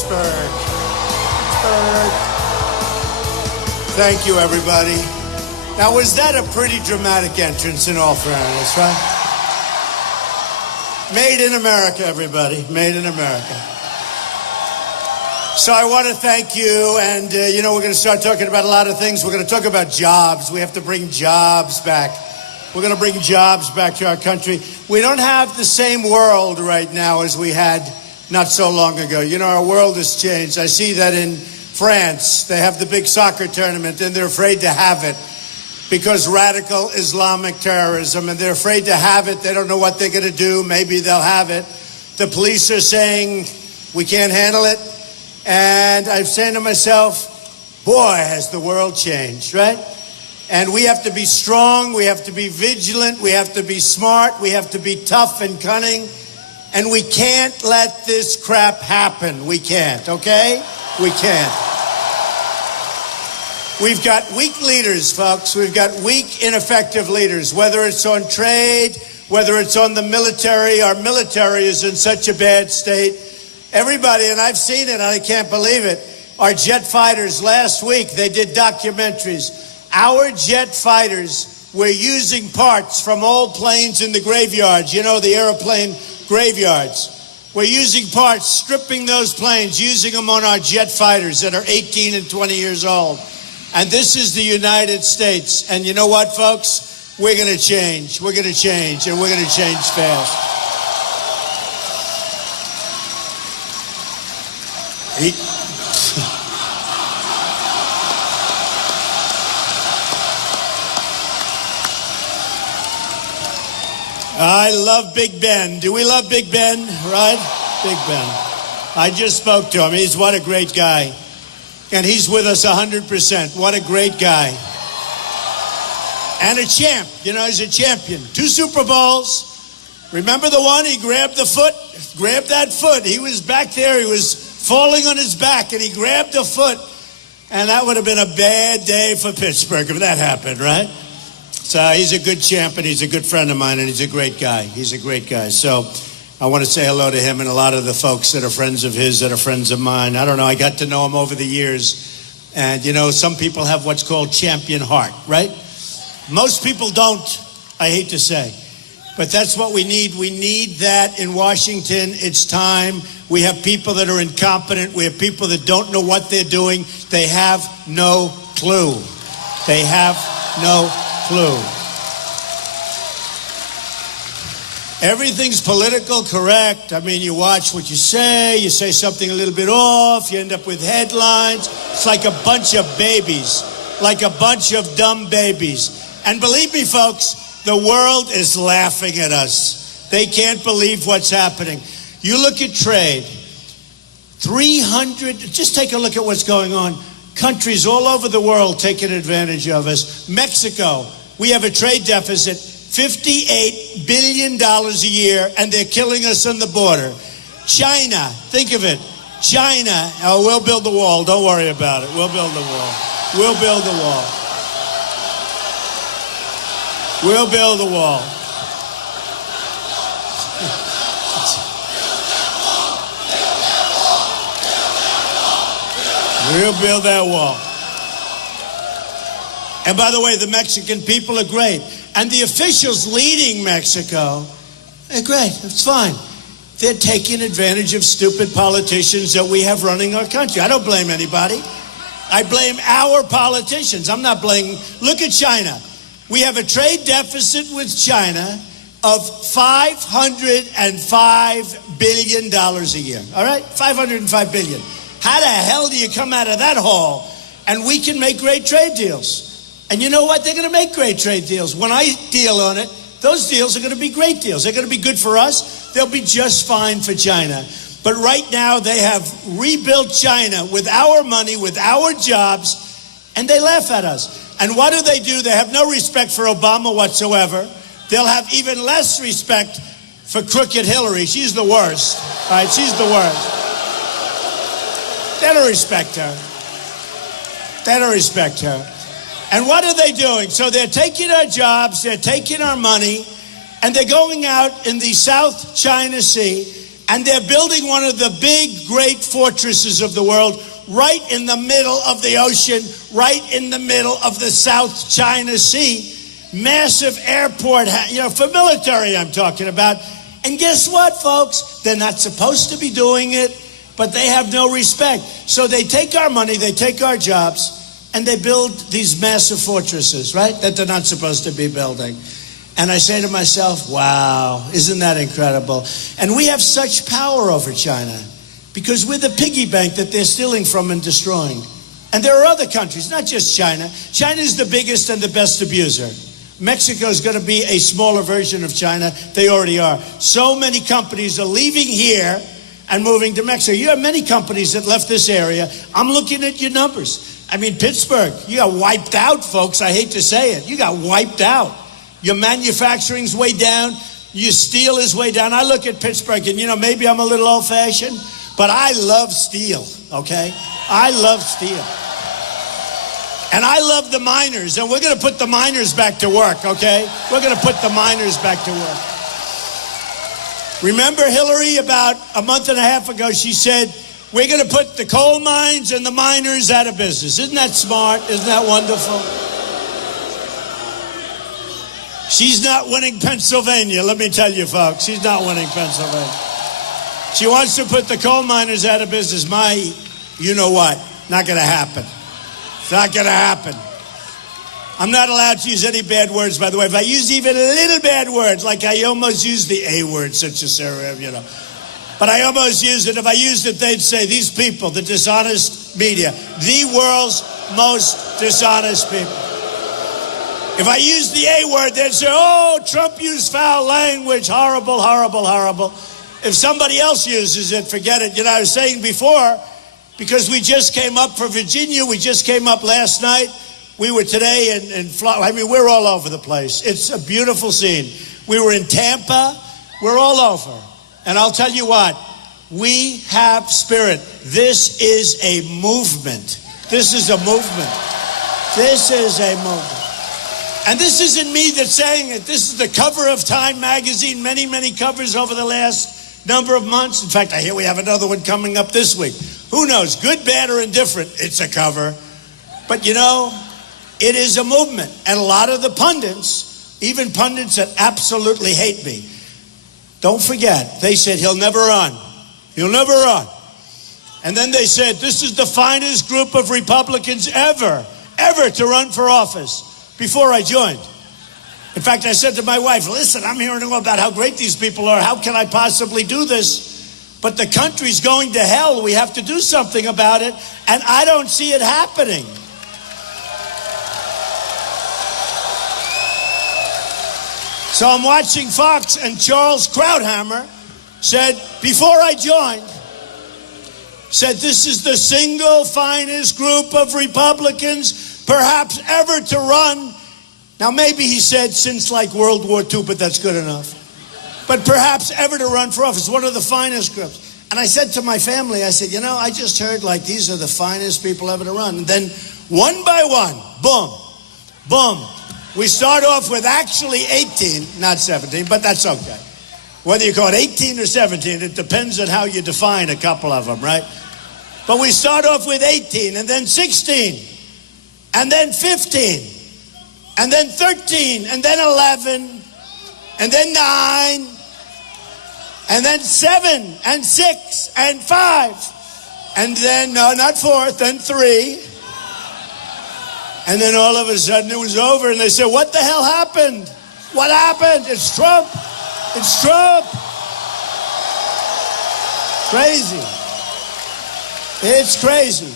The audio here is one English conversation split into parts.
Pittsburgh. Thank you, everybody. Now, was that a pretty dramatic entrance in all fairness, right? Made in America, everybody. Made in America. So I want to thank you, and we're going to start talking about a lot of things. We're going to talk about jobs. We have to bring jobs back. We're going to bring jobs back to our country. We don't have the same world right now as we had not so long ago. You know, our world has changed. I see that in France, they have the big soccer tournament, and they're afraid to have it because radical Islamic terrorism, and they're afraid to have it. They don't know what they're going to do. Maybe they'll have it. The police are saying, we can't handle it. And I'm saying to myself, boy, has the world changed, right? And we have to be strong. We have to be vigilant. We have to be smart. We have to be tough and cunning. And we can't let this crap happen. We can't, okay? We can't. We've got weak leaders, folks. We've got weak, ineffective leaders, whether it's on trade, whether it's on the military. Our military is in such a bad state. Everybody, and I've seen it, and I can't believe it, our jet fighters last week, they did documentaries. Our jet fighters were using parts from old planes in the graveyards, you know, the airplane graveyards. We're using parts, stripping those planes, using them on our jet fighters that are 18 and 20 years old. And this is the United States. And you know what, folks? We're going to change. We're going to change, and we're going to change fast. I love Big Ben. Do we love Big Ben? Right? Big Ben. I just spoke to him. He's what a great guy. And he's with us 100%. What a great guy. And a champ. You know, he's a champion. 2 Super Bowls. Remember the one? He grabbed the foot. Grabbed that foot. He was back there. He was falling on his back, and he grabbed a foot. And that would have been a bad day for Pittsburgh if that happened, right? So he's a good champ, and he's a good friend of mine, and he's a great guy. He's a great guy. So I want to say hello to him and a lot of the folks that are friends of his, that are friends of mine. I don't know. I got to know him over the years. And, you know, some people have what's called champion heart, right? Most people don't, I hate to say. But that's what we need. We need that in Washington. It's time. We have people that are incompetent. We have people that don't know what they're doing. They have no clue. They have no clue. Everything's political correct. I mean, you watch what you say something a little bit off, you end up with headlines. It's like a bunch of babies, like a bunch of dumb babies. And believe me, folks, the world is laughing at us. They can't believe what's happening. You look at trade, 300, just take a look at what's going on. Countries all over the world taking advantage of us. Mexico, we have a trade deficit, $58 billion a year, and they're killing us on the border. China, think of it. China, oh, we'll build the wall. Don't worry about it. We'll build the wall. We'll build the wall. We'll build the wall. We'll build that wall. And by the way, the Mexican people are great. And the officials leading Mexico, they're great. It's fine. They're taking advantage of stupid politicians that we have running our country. I don't blame anybody. I blame our politicians. I'm not blaming. Look at China. We have a trade deficit with China of $505 billion a year. All right? $505 billion. How the hell do you come out of that hole and we can make great trade deals? And you know what? They're going to make great trade deals. When I deal on it, those deals are going to be great deals. They're going to be good for us. They'll be just fine for China. But right now, they have rebuilt China with our money, with our jobs, and they laugh at us. And what do? They have no respect for Obama whatsoever. They'll have even less respect for crooked Hillary. She's the worst. All right, she's the worst. They don't respect her. They don't respect her. And what are they doing? So they're taking our jobs, they're taking our money, and they're going out in the South China Sea, And they're building one of the big, great fortresses of the world right in the middle of the ocean, right in the middle of the South China Sea. Massive airport, for military I'm talking about. And guess what, folks? They're not supposed to be doing it, but they have no respect. So they take our money, they take our jobs, and they build these massive fortresses, right, that they're not supposed to be building. And I say to myself, wow, isn't that incredible? And we have such power over China because we're the piggy bank that they're stealing from and destroying. And there are other countries, not just China. China is the biggest and the best abuser. Mexico is going to be a smaller version of China. They already are. So many companies are leaving here and moving to Mexico. You have many companies that left this area. I'm looking at your numbers. I mean, Pittsburgh, you got wiped out, folks. I hate to say it. You got wiped out. Your manufacturing's way down. Your steel is way down. I look at Pittsburgh, and, maybe I'm a little old-fashioned, but I love steel, okay? I love steel. And I love the miners, and we're going to put the miners back to work, okay? We're going to put the miners back to work. Remember Hillary, about a month and a half ago, she said, we're going to put the coal mines and the miners out of business. Isn't that smart? Isn't that wonderful? She's not winning Pennsylvania, let me tell you, folks. She's not winning Pennsylvania. She wants to put the coal miners out of business. You-know-what? Not going to happen. It's not going to happen. I'm not allowed to use any bad words, by the way. If I use even little bad words, like I almost used the A word, such as Sarah, But I almost used it. If I used it, they'd say, these people, the dishonest media, the world's most dishonest people. If I used the A word, they'd say, oh, Trump used foul language, horrible, horrible, horrible. If somebody else uses it, forget it. I was saying before, because we just came up for Virginia, we just came up last night. We were today in Florida. I mean, we're all over the place. It's a beautiful scene. We were in Tampa. We're all over. And I'll tell you what, we have spirit. This is a movement. This is a movement. This is a movement. And this isn't me that's saying it. This is the cover of Time magazine, many, many covers over the last number of months. In fact, I hear we have another one coming up this week. Who knows? Good, bad, or indifferent, it's a cover. But it is a movement. And a lot of the pundits, even pundits that absolutely hate me, don't forget, they said he'll never run. He'll never run. And then they said, this is the finest group of Republicans ever to run for office. Before I joined. In fact, I said to my wife, listen, I'm hearing all about how great these people are. How can I possibly do this? But the country's going to hell. We have to do something about it. And I don't see it happening. So I'm watching Fox, and Charles Krauthammer said, before I joined, said this is the single finest group of Republicans perhaps ever to run. Now, maybe he said since like World War II, but that's good enough. But perhaps ever to run for office, one of the finest groups. And I said to my family, I said, I just heard like these are the finest people ever to run. And then one by one, boom, boom. We start off with actually 18, not 17, but that's okay. Whether you call it 18 or 17, it depends on how you define a couple of them, right? But we start off with 18, and then 16. And then 15, and then 13, and then 11, and then 9, and then 7, and 6, and 5, and then, no, not 4, then 3. And then all of a sudden it was over, and they said, what the hell happened? What happened? It's Trump. It's Trump. Crazy. It's crazy.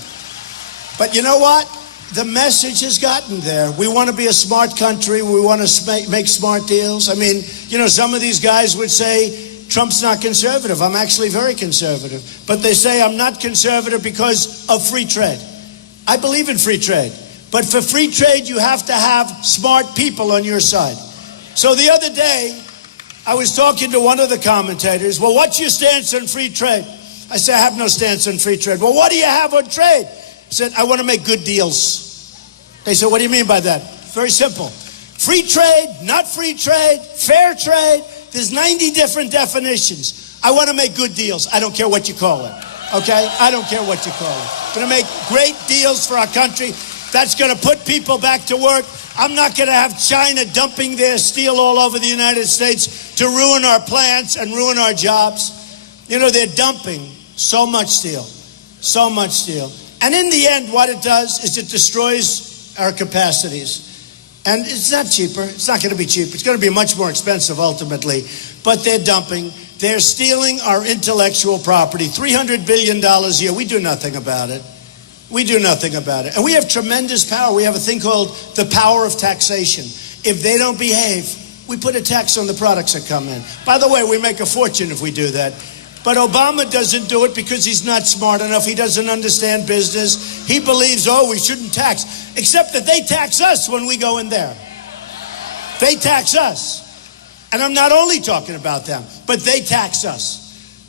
But you know what? The message has gotten there. We want to be a smart country. We want to make smart deals. I mean, some of these guys would say Trump's not conservative. I'm actually very conservative. But they say I'm not conservative because of free trade. I believe in free trade. But for free trade, you have to have smart people on your side. So the other day, I was talking to one of the commentators. Well, what's your stance on free trade? I said, I have no stance on free trade. Well, what do you have on trade? I said, I want to make good deals. They said, what do you mean by that? Very simple. Free trade, not free trade, fair trade. There's 90 different definitions. I want to make good deals. I don't care what you call it. Okay? I don't care what you call it. I'm going to make great deals for our country. That's going to put people back to work. I'm not going to have China dumping their steel all over the United States to ruin our plants and ruin our jobs. You know, they're dumping so much steel. So much steel. And in the end, what it does is it destroys our capacities. And it's not cheaper. It's not going to be cheap. It's going to be much more expensive ultimately. But they're dumping. They're stealing our intellectual property. $300 billion a year. We do nothing about it. We do nothing about it. And we have tremendous power. We have a thing called the power of taxation. If they don't behave, we put a tax on the products that come in. By the way, we make a fortune if we do that. But Obama doesn't do it because he's not smart enough. He doesn't understand business. He believes, oh, we shouldn't tax. Except that they tax us when we go in there. They tax us. And I'm not only talking about them, but they tax us.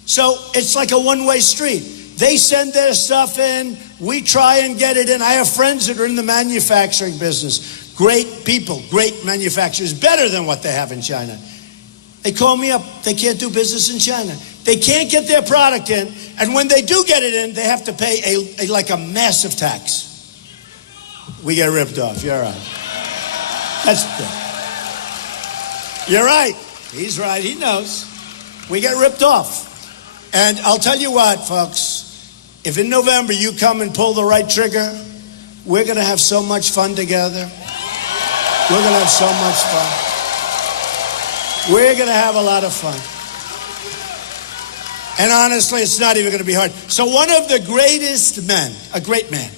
So it's like a one-way street. They send their stuff in. We try and get it in. I have friends that are in the manufacturing business. Great people, great manufacturers, better than what they have in China. They call me up. They can't do business in China. They can't get their product in, and when they do get it in, they have to pay a massive tax. We get ripped off. You're right. That's good. You're right. He's right. He knows. We get ripped off. And I'll tell you what, folks, if in November you come and pull the right trigger, we're going to have so much fun together. We're going to have so much fun. We're going to have a lot of fun. And honestly, it's not even going to be hard. So one of the greatest men, a great man,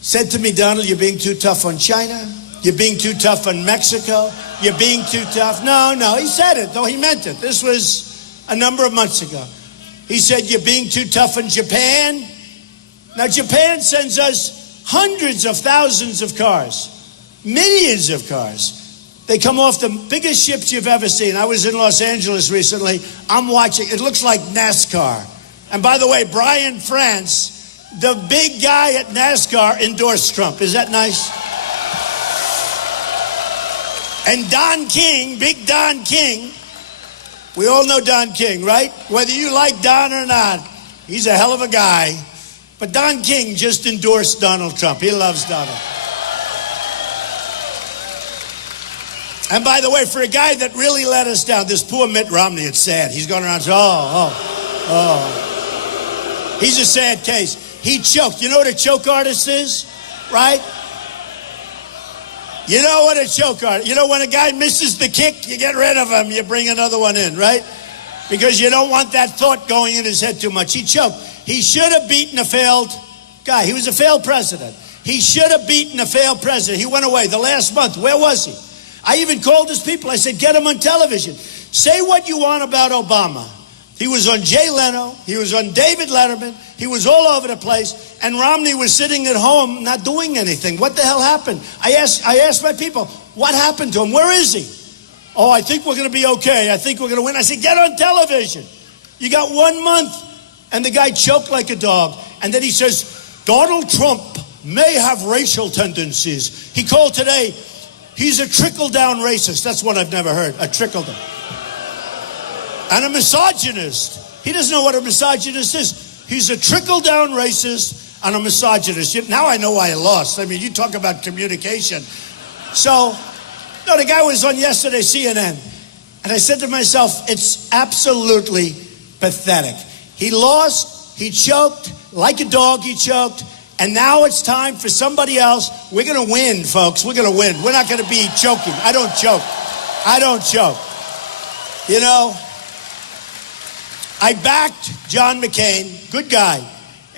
said to me, Donald, you're being too tough on China. You're being too tough on Mexico. You're being too tough. No, he said it, though he meant it. This was a number of months ago. He said, you're being too tough on Japan. Now, Japan sends us hundreds of thousands of cars, millions of cars. They come off the biggest ships you've ever seen. I was in Los Angeles recently. I'm watching. It looks like NASCAR. And by the way, Brian France, the big guy at NASCAR, endorsed Trump. Is that nice? And Don King, big Don King, we all know Don King, right? Whether you like Don or not, he's a hell of a guy. But Don King just endorsed Donald Trump. He loves Donald. And by the way, for a guy that really let us down, this poor Mitt Romney, it's sad. He's going around saying, He's a sad case. He choked. You know what a choke artist is, right? You know what a choke artist, you know when a guy misses the kick, you get rid of him, you bring another one in, right? Because you don't want that thought going in his head too much. He choked. He should have beaten a failed guy. He was a failed president. He should have beaten a failed president. He went away the last month. Where was he? I even called his people. I said, get him on television. Say what you want about Obama. He was on Jay Leno. He was on David Letterman. He was all over the place. And Romney was sitting at home not doing anything. What the hell happened? I asked my people, what happened to him? Where is he? Oh, I think we're going to be okay. I think we're going to win. I said, get on television. You got 1 month. And the guy choked like a dog. And then he says, Donald Trump may have racial tendencies. He called today, he's a trickle-down racist. That's one I've never heard, a trickle-down. And a misogynist. He doesn't know what a misogynist is. He's a trickle-down racist and a misogynist. Now I know why I lost. I mean, you talk about communication. So, no, the guy was on yesterday, CNN. And I said to myself, it's absolutely pathetic. He lost, he choked, like a dog he choked, and now it's time for somebody else. We're going to win, folks. We're going to win. We're not going to be choking. I don't choke. I don't choke. You know, I backed John McCain, good guy.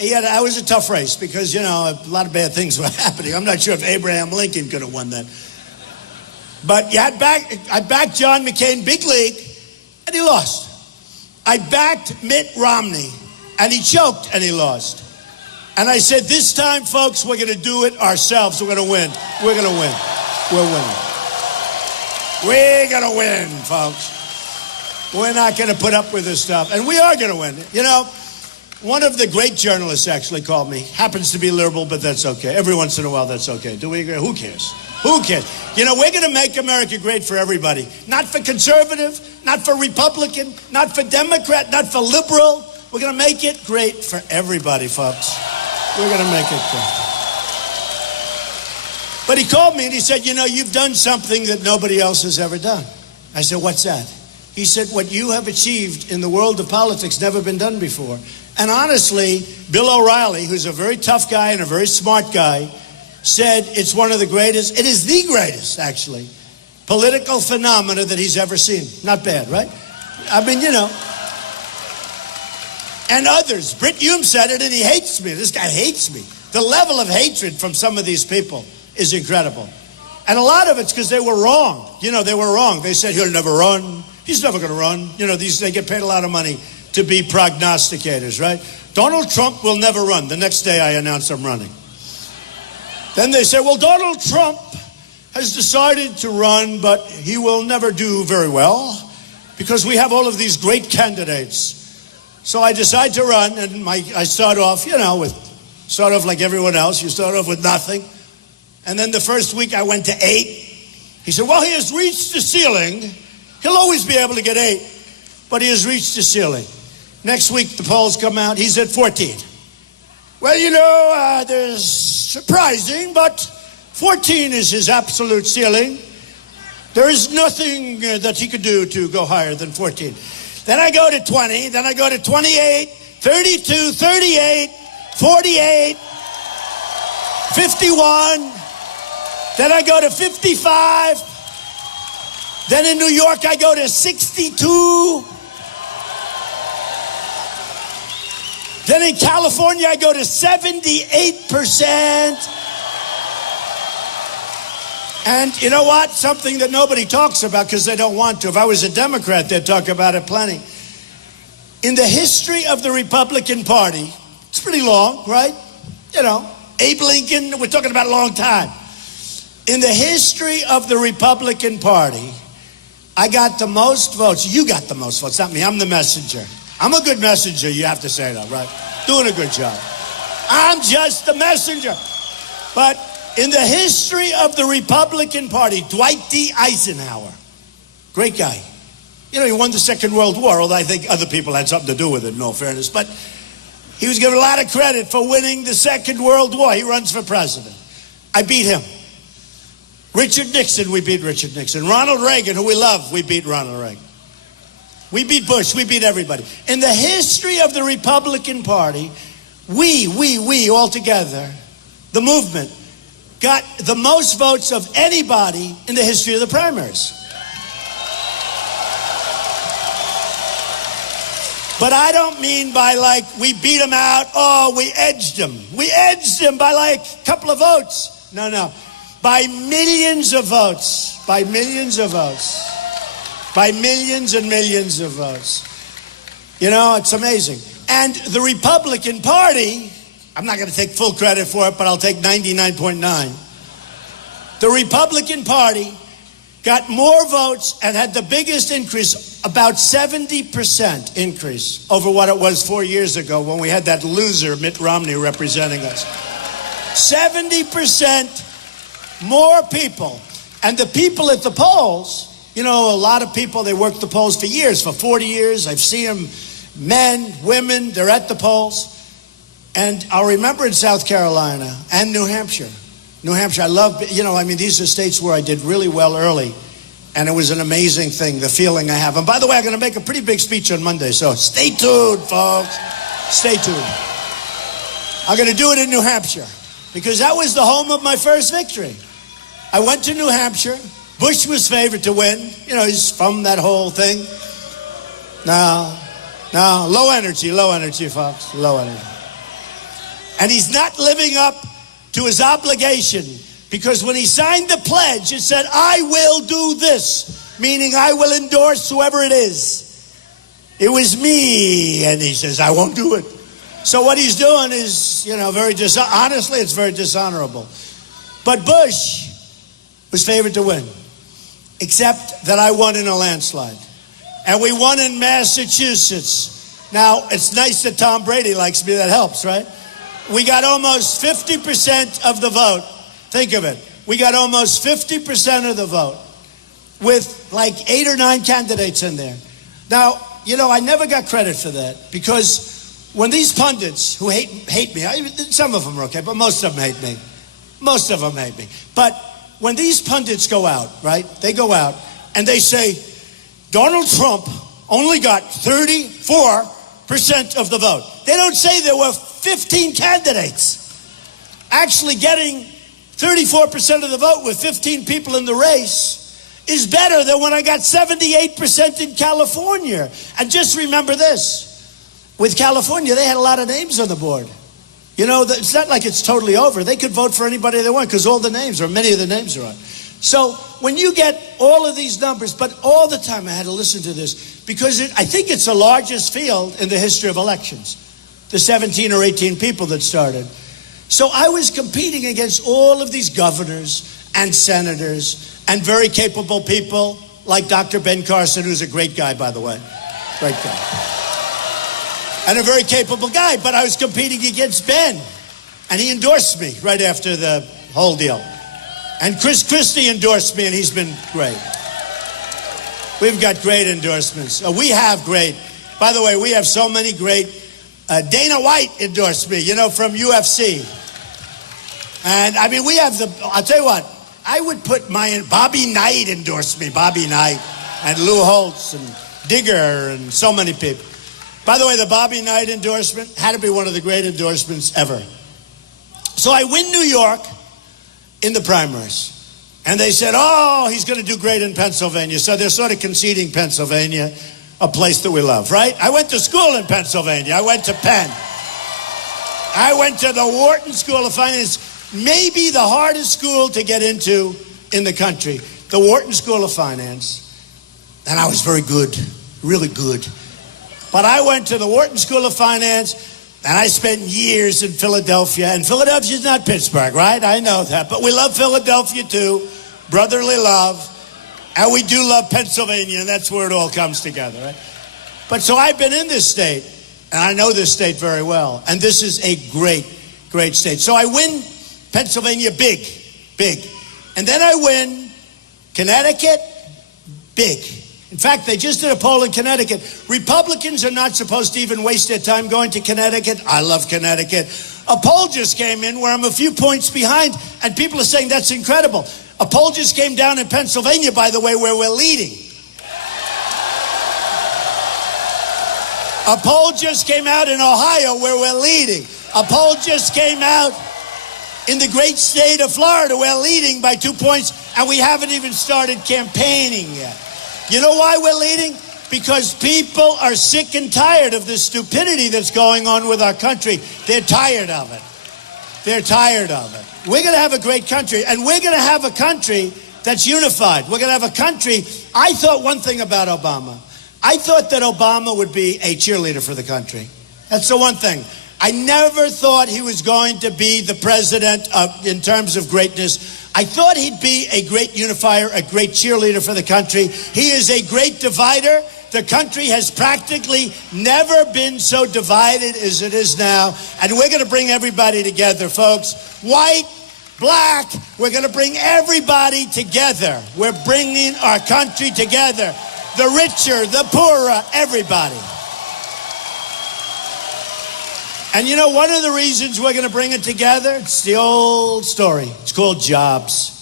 I was a tough race because, you know, a lot of bad things were happening. I'm not sure if Abraham Lincoln could have won that. But yeah, I backed John McCain, big league, and he lost. I backed Mitt Romney, and he choked, and he lost. And I said, this time, folks, we're going to do it ourselves. We're going to win. We're going to win. We're winning. We're going to win, folks. We're not going to put up with this stuff. And we are going to win. You know, one of the great journalists actually called me. Happens to be liberal, but that's okay. Every once in a while, that's okay. Do we agree? Who cares? Who cares? You know, we're going to make America great for everybody. Not for conservative, not for Republican, not for Democrat, not for liberal. We're going to make it great for everybody, folks. We're going to make it great. But he called me and he said, you know, you've done something that nobody else has ever done. I said, what's that? He said, what you have achieved in the world of politics never been done before. And honestly, Bill O'Reilly, who's a very tough guy and a very smart guy, said it's one of the greatest, it is the greatest, actually, political phenomena that he's ever seen. Not bad, right? I mean, you know. And others. Britt Hume said it, and he hates me. This guy hates me. The level of hatred from some of these people is incredible. And a lot of it's because they were wrong. You know, they were wrong. They said, he'll never run. He's never going to run. You know, they get paid a lot of money to be prognosticators, right? Donald Trump will never run. The next day I announce I'm running. Then they say, well, Donald Trump has decided to run, but he will never do very well because we have all of these great candidates. So I decide to run, and I start off, you know, start off like everyone else. You start off with nothing. And then the first week I went to 8. He said, well, he has reached the ceiling. He'll always be able to get 8, but he has reached the ceiling. Next week the polls come out. He's at 14. Well, you know, there's surprising, but 14 is his absolute ceiling. There is nothing that he could do to go higher than 14. Then I go to 20, then I go to 28, 32, 38, 48, 51, then I go to 55, then in New York I go to 62, then in California I go to 78%. And you know what? Something that nobody talks about because they don't want to. If I was a Democrat, they'd talk about it plenty. In the history of the Republican Party, it's pretty long, right? You know, Abe Lincoln, we're talking about a long time. In the history of the Republican Party, I got the most votes. You got the most votes, not me. I'm the messenger. I'm a good messenger, you have to say that, right? Doing a good job. I'm just the messenger. But in the history of the Republican Party, Dwight D. Eisenhower, great guy. You know, he won the Second World War, although I think other people had something to do with it, in all fairness. But he was given a lot of credit for winning the Second World War. He runs for president. I beat him. Richard Nixon, we beat Richard Nixon. Ronald Reagan, who we love, we beat Ronald Reagan. We beat Bush, we beat everybody. In the history of the Republican Party, we all together, the movement, got the most votes of anybody in the history of the primaries. But I don't mean by like we beat them out, oh, we edged them. We edged them by like a couple of votes. No. By millions of votes. By millions of votes. By millions and millions of votes. You know, it's amazing. And the Republican Party, I'm not going to take full credit for it, but I'll take 99.9. The Republican Party got more votes and had the biggest increase, about 70% increase over what it was 4 years ago when we had that loser Mitt Romney representing us. 70% more people. And the people at the polls, you know, a lot of people, they work the polls for years, for 40 years. I've seen them, men, women, they're at the polls. And I'll remember in South Carolina and New Hampshire. New Hampshire, I love, you know, I mean, these are states where I did really well early. And it was an amazing thing, the feeling I have. And by the way, I'm going to make a pretty big speech on Monday. So stay tuned, folks. Stay tuned. I'm going to do it in New Hampshire because that was the home of my first victory. I went to New Hampshire. Bush was favored to win. You know, he's from that whole thing. No, low energy, folks, low energy. And he's not living up to his obligation because when he signed the pledge, it said, I will do this, meaning I will endorse whoever it is. It was me, and he says, I won't do it. So what he's doing is, you know, honestly, it's very dishonorable. But Bush was favored to win, except that I won in a landslide. And we won in Massachusetts. Now, it's nice that Tom Brady likes me. That helps, right? We got almost 50% of the vote. Think of it. we got almost 50% of the vote with like 8 or 9 candidates in there. Now, you know, I never got credit for that because when these pundits who hate me, some of them are okay, but most of them hate me. Most of them hate me. But when these pundits go out, right, they go out and they say, Donald Trump only got 34% of the vote. They don't say there were 15 candidates. Actually getting 34% of the vote with 15 people in the race is better than when I got 78% in California. And just remember this. With California, they had a lot of names on the board. You know, it's not like it's totally over. They could vote for anybody they want because all the names, or many of the names are on. So when you get all of these numbers, but all the time I had to listen to this because I think it's the largest field in the history of elections, the 17 or 18 people that started. So I was competing against all of these governors and senators and very capable people like Dr. Ben Carson, who's a great guy, by the way. Great guy. And a very capable guy, but I was competing against Ben. And he endorsed me right after the whole deal. And Chris Christie endorsed me, and he's been great. We've got great endorsements. We have great. By the way, we have so many great. Dana White endorsed me, you know, from UFC. And, I mean, we have I'll tell you what, I would put Bobby Knight endorsed me, Bobby Knight, and Lou Holtz, and Digger, and so many people. By the way, the Bobby Knight endorsement had to be one of the great endorsements ever. So I win New York in the primaries. And they said, oh, he's going to do great in Pennsylvania. So they're sort of conceding Pennsylvania, a place that we love, right? I went to school in Pennsylvania. I went to Penn. I went to the Wharton School of Finance, maybe the hardest school to get into in the country, the Wharton School of Finance. And I was very good, really good. But I went to the Wharton School of Finance, and I spent years in Philadelphia. And Philadelphia's not Pittsburgh, right? I know that. But we love Philadelphia, too. Brotherly love. And we do love Pennsylvania, and that's where it all comes together, right? But so I've been in this state, and I know this state very well. And this is a great, great state. So I win Pennsylvania big, big. And then I win Connecticut big. In fact, they just did a poll in Connecticut. Republicans are not supposed to even waste their time going to Connecticut. I love Connecticut. A poll just came in where I'm a few points behind, and people are saying that's incredible. A poll just came down in Pennsylvania, by the way, where we're leading. A poll just came out in Ohio where we're leading. A poll just came out in the great state of Florida. We're leading by 2 points, and we haven't even started campaigning yet. You know why we're leading? Because people are sick and tired of this stupidity that's going on with our country. They're tired of it. They're tired of it. We're going to have a great country, and we're going to have a country that's unified. We're going to have a country. I thought one thing about Obama. I thought that Obama would be a cheerleader for the country. That's the one thing. I never thought he was going to be the president in terms of greatness. I thought he'd be a great unifier, a great cheerleader for the country. He is a great divider. The country has practically never been so divided as it is now. And we're going to bring everybody together, folks. White, black, we're going to bring everybody together. We're bringing our country together. The richer, the poorer, everybody. And you know, one of the reasons we're going to bring it together, it's the old story. It's called jobs.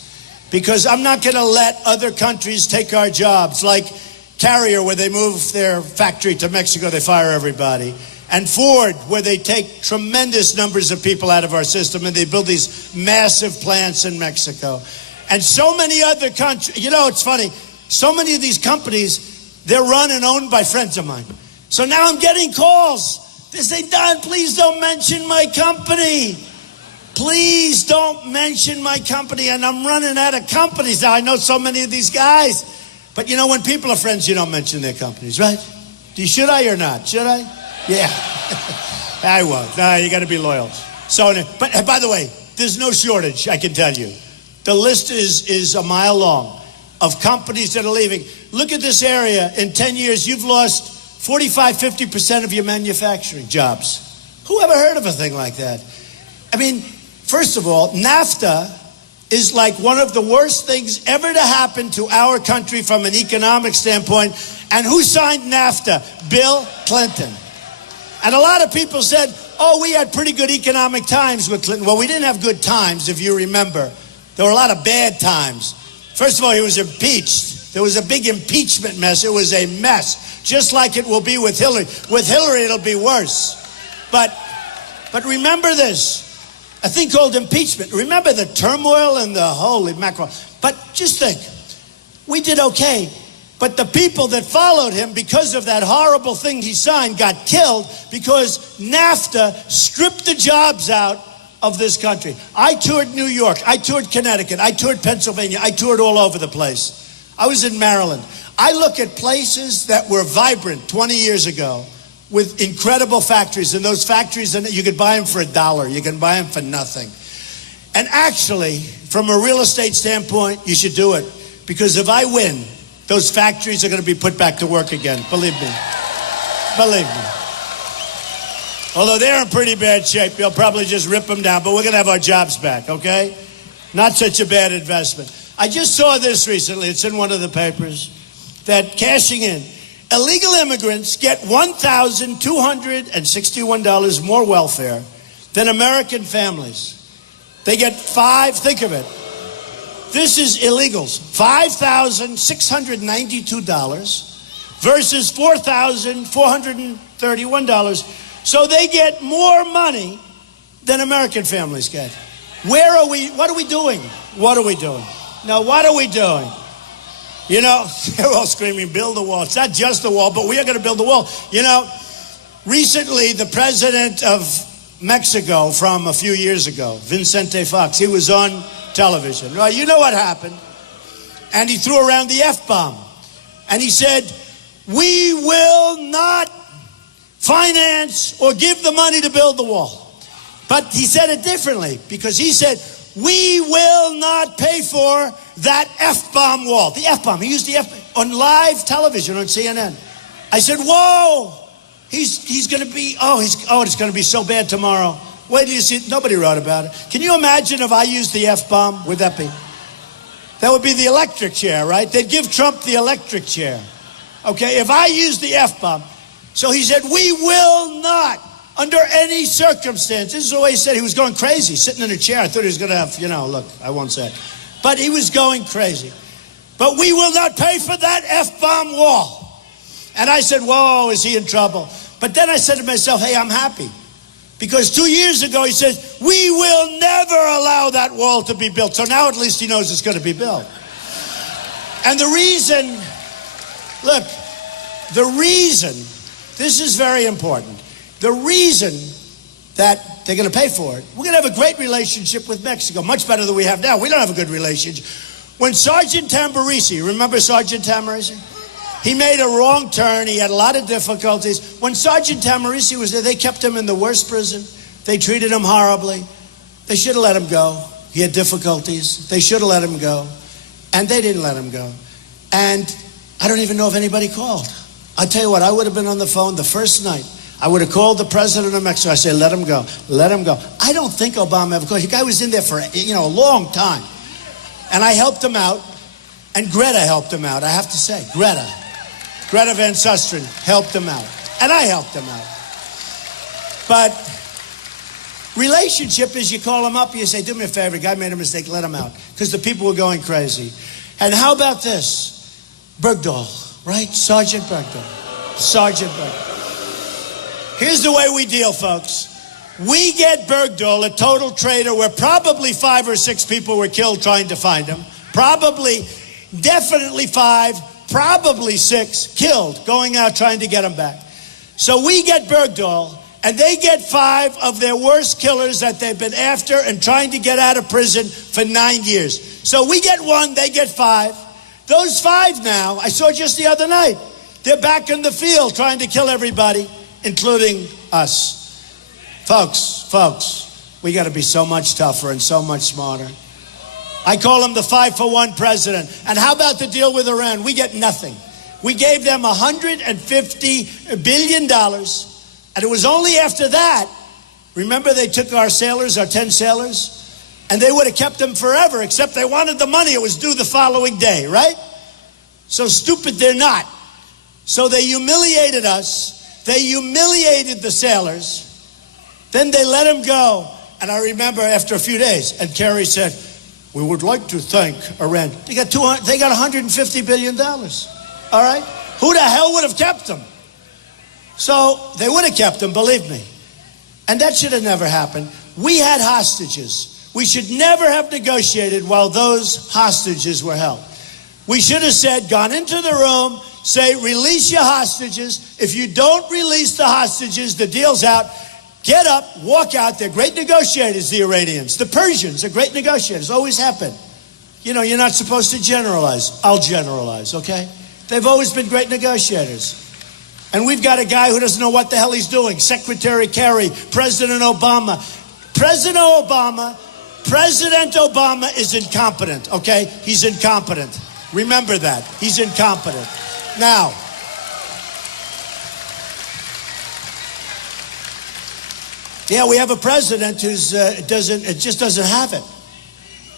Because I'm not going to let other countries take our jobs, like Carrier, where they move their factory to Mexico, they fire everybody. And Ford, where they take tremendous numbers of people out of our system and they build these massive plants in Mexico. And so many other countries, you know, it's funny, so many of these companies, they're run and owned by friends of mine. So now I'm getting calls. They say, Don, please don't mention my company. Please don't mention my company. And I'm running out of companies now. I know so many of these guys. But you know, when people are friends, you don't mention their companies, right? Should I or not? Should I? Yeah. I won't. No, you got to be loyal. So, but by the way, there's no shortage, I can tell you. The list is a mile long of companies that are leaving. Look at this area. In 10 years, you've lost 45-50% of your manufacturing jobs. Who ever heard of a thing like that? I mean, first of all, NAFTA is like one of the worst things ever to happen to our country from an economic standpoint. And who signed NAFTA? Bill Clinton. And a lot of people said, oh, we had pretty good economic times with Clinton. Well, we didn't have good times, if you remember. There were a lot of bad times. First of all, he was impeached. There was a big impeachment mess. It was a mess, just like it will be with Hillary. With Hillary, it'll be worse. But remember this, a thing called impeachment. Remember the turmoil and the holy mackerel. But just think, we did okay. But the people that followed him, because of that horrible thing he signed, got killed because NAFTA stripped the jobs out of this country. I toured New York. I toured Connecticut. I toured Pennsylvania. I toured all over the place. I was in Maryland. I look at places that were vibrant 20 years ago with incredible factories. And those factories, you could buy them for $1. You can buy them for nothing. And actually, from a real estate standpoint, you should do it. Because if I win, those factories are going to be put back to work again. Believe me. Believe me. Although they're in pretty bad shape, they'll probably just rip them down. But we're going to have our jobs back, okay? Not such a bad investment. I just saw this recently. It's in one of the papers. That cashing in. Illegal immigrants get $1,261 more welfare than American families. They get think of it. This is illegals. $5,692 versus $4,431. So they get more money than American families get. Where are we? What are we doing? What are we doing? Now, what are we doing? You know, they're all screaming, build a wall. It's not just a wall, but we are going to build a wall. You know, recently the president of Mexico from a few years ago, Vicente Fox, he was on television. Well, you know what happened? And he threw around the F-bomb. And he said, we will not finance or give the money to build the wall. But he said it differently, because he said, we will not pay for that F-bomb wall. The F-bomb. He used the F-bomb on live television on CNN. I said, whoa, he's going to be, it's going to be so bad tomorrow. Wait till you see it. Nobody wrote about it. Can you imagine if I used the F-bomb? Would that be? That would be the electric chair, right? They'd give Trump the electric chair. Okay, if I used the F-bomb. So he said, we will not, under any circumstances. This is the way he said. He was going crazy, sitting in a chair. I thought he was going to have, look, I won't say it. But he was going crazy. But we will not pay for that F-bomb wall. And I said, whoa, is he in trouble? But then I said to myself, hey, I'm happy. Because 2 years ago he says, we will never allow that wall to be built. So now at least he knows it's going to be built. And the reason, this is very important. The reason that they're going to pay for it, we're going to have a great relationship with Mexico, much better than we have now. We don't have a good relationship. When Sergeant Tamburisi, remember Sergeant Tamburisi? He made a wrong turn. He had a lot of difficulties. When Sergeant Tamburisi was there, they kept him in the worst prison. They treated him horribly. They should have let him go. He had difficulties. They should have let him go. And they didn't let him go. And I don't even know if anybody called. I tell you what, I would have been on the phone the first night. I would have called the president of Mexico. I say, let him go. Let him go. I don't think Obama ever called. The guy was in there for, a long time. And I helped him out. And Greta helped him out, I have to say. Greta Van Susteren helped him out. And I helped him out. But relationship is you call him up, you say, do me a favor, guy made a mistake, let him out. Because the people were going crazy. And how about this? Bergdahl, right? Sergeant Bergdahl. Sergeant Bergdahl. Here's the way we deal, folks. We get Bergdahl, a total traitor, where probably 5 or 6 people were killed trying to find him. Definitely 5, probably 6 killed going out trying to get him back. So we get Bergdahl, and they get 5 of their worst killers that they've been after and trying to get out of prison for 9 years. So we get 1, they get 5. Those 5 now, I saw just the other night, they're back in the field trying to kill everybody, including us. Folks, we got to be so much tougher and so much smarter. I call him the 5-for-1 president. And how about the deal with Iran? We get nothing. We gave them $150 billion. And it was only after that, remember they took our sailors, our 10 sailors? And they would have kept them forever, except they wanted the money. It was due the following day, right? So stupid they're not. So they humiliated us. They humiliated the sailors. Then they let them go. And I remember after a few days, and Kerry said, we would like to thank Iran. They got $150 billion. All right? Who the hell would have kept them? So they would have kept them, believe me. And that should have never happened. We had hostages. We should never have negotiated while those hostages were held. We should have said, gone into the room, say, release your hostages. If you don't release the hostages, the deal's out. Get up, walk out. They're great negotiators, the Iranians. The Persians are great negotiators, always have been. You know, you're not supposed to generalize. I'll generalize, okay? They've always been great negotiators. And we've got a guy who doesn't know what the hell he's doing. Secretary Kerry, President Obama. President Obama is incompetent, okay? He's incompetent. Remember that. He's incompetent. Now, yeah, we have a president who's just doesn't have it.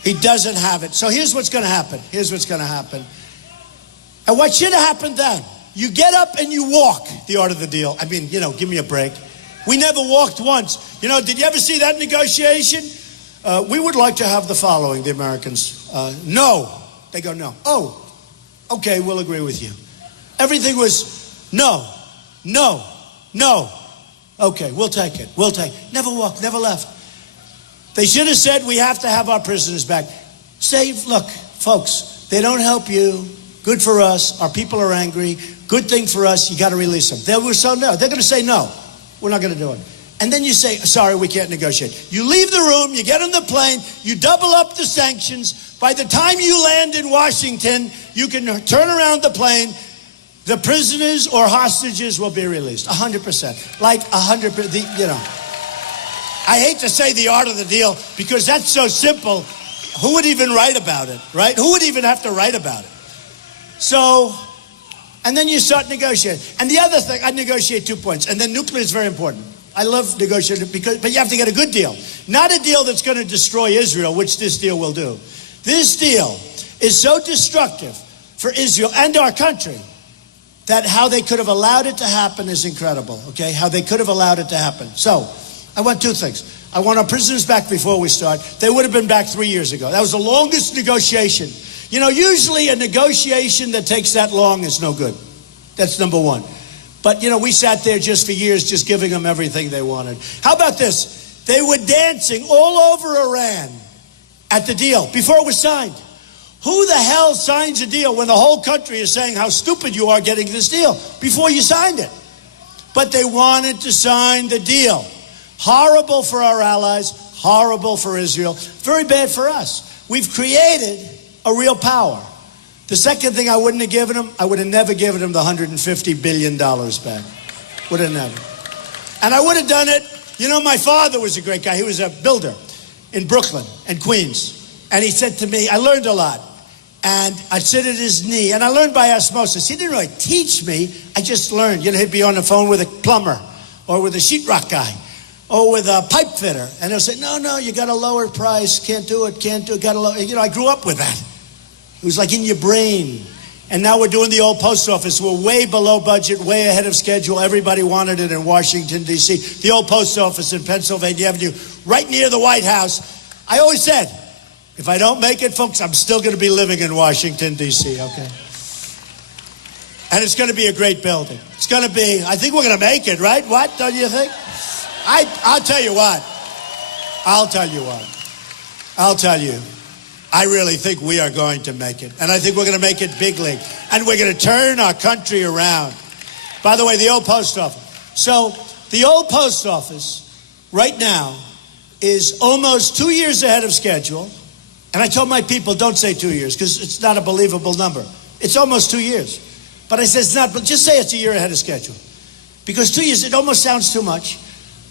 He doesn't have it. So here's what's going to happen. Here's what's going to happen. And what should have happened then? You get up and you walk the art of the deal. I mean, you know, give me a break. We never walked once. You know, did you ever see that negotiation? We would like to have the following, the Americans. No. They go, no. Oh, okay, we'll agree with you. Everything was no, no, no. Okay, we'll take it. We'll take it. Never walked, never left. They should have said we have to have our prisoners back. Say, look, folks, they don't help you. Good for us. Our people are angry. Good thing for us. You got to release them. They were so no. They're going to say no. We're not going to do it. And then you say, sorry, we can't negotiate. You leave the room. You get on the plane. You double up the sanctions. By the time you land in Washington, you can turn around the plane. The prisoners or hostages will be released. 100%. Like 100%. You know. I hate to say the art of the deal because that's so simple. Who would even write about it, right? Who would even have to write about it? So, and then you start negotiating. And the other thing, I negotiate 2 points. And then nuclear is very important. I love negotiating but you have to get a good deal. Not a deal that's going to destroy Israel, which this deal will do. This deal is so destructive for Israel and our country that how they could have allowed it to happen is incredible, okay? How they could have allowed it to happen. So, I want 2 things. I want our prisoners back before we start. They would have been back 3 years ago. That was the longest negotiation. You know, usually a negotiation that takes that long is no good. That's number one. But, you know, we sat there just for years just giving them everything they wanted. How about this? They were dancing all over Iran at the deal before it was signed. Who the hell signs a deal when the whole country is saying how stupid you are getting this deal before you signed it? But they wanted to sign the deal. Horrible for our allies, horrible for Israel, very bad for us. We've created a real power. The second thing I wouldn't have given them, I would have never given them the $150 billion back. Would have never. And I would have done it. You know, my father was a great guy. He was a builder in Brooklyn and Queens. And he said to me, I learned a lot. And I'd sit at his knee, and I learned by osmosis. He didn't really teach me. I just learned. You know, he'd be on the phone with a plumber or with a sheetrock guy or with a pipe fitter. And he'll say, no, you got a lower price. Can't do it, got to lower. You know, I grew up with that. It was like in your brain. And now we're doing the old post office. We're way below budget, way ahead of schedule. Everybody wanted it in Washington, D.C. The old post office in Pennsylvania Avenue, right near the White House. I always said, if I don't make it, folks, I'm still going to be living in Washington, D.C., okay? And it's going to be a great building. It's going to be, I think we're going to make it, right? What, don't you think? I'll tell you what. I'll tell you. I really think we are going to make it. And I think we're going to make it big league. And we're going to turn our country around. By the way, the old post office. So the old post office right now is almost 2 years ahead of schedule. And I told my people, don't say 2 years because it's not a believable number. It's almost 2 years. But I said it's not, but just say it's a year ahead of schedule. Because 2 years, it almost sounds too much.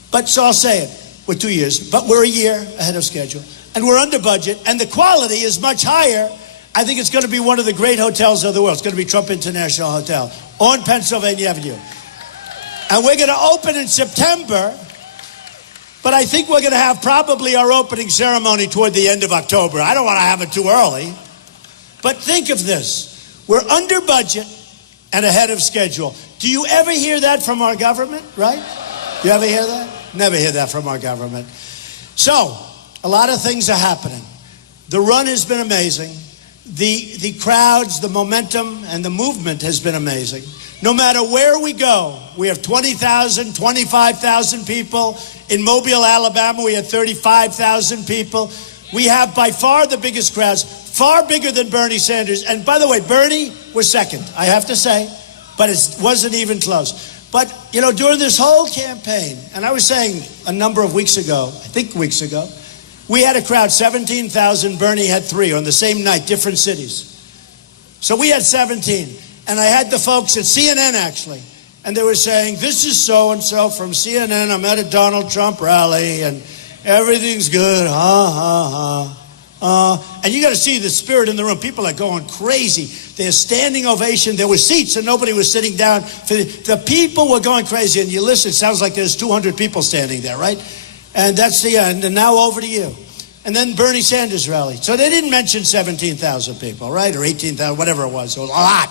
But so I'll say it. We're 2 years, but we're a year ahead of schedule. And we're under budget, and the quality is much higher. I think it's going to be one of the great hotels of the world. It's going to be Trump International Hotel on Pennsylvania Avenue. And we're going to open in September. But I think we're going to have probably our opening ceremony toward the end of October. I don't want to have it too early. But think of this. We're under budget and ahead of schedule. Do you ever hear that from our government, right? You ever hear that? Never hear that from our government. So, a lot of things are happening. The run has been amazing. The crowds, the momentum, and the movement has been amazing. No matter where we go, we have 20,000, 25,000 people. In Mobile, Alabama, we had 35,000 people. We have by far the biggest crowds, far bigger than Bernie Sanders. And by the way, Bernie was second, I have to say, but it wasn't even close. But, you know, during this whole campaign, and I was saying a number of weeks ago, I think weeks ago, we had a crowd, 17,000, Bernie had 3 on the same night, different cities. So we had 17. And I had the folks at CNN, actually, and they were saying, this is so-and-so from CNN. I'm at a Donald Trump rally, and everything's good. And you got to see the spirit in the room. People are going crazy. They're standing ovation. There were seats, and nobody was sitting down. The people were going crazy. And you listen, it sounds like there's 200 people standing there, right? And that's the end. And now over to you. And then Bernie Sanders rally. So they didn't mention 17,000 people, right? Or 18,000, whatever it was. It was a lot.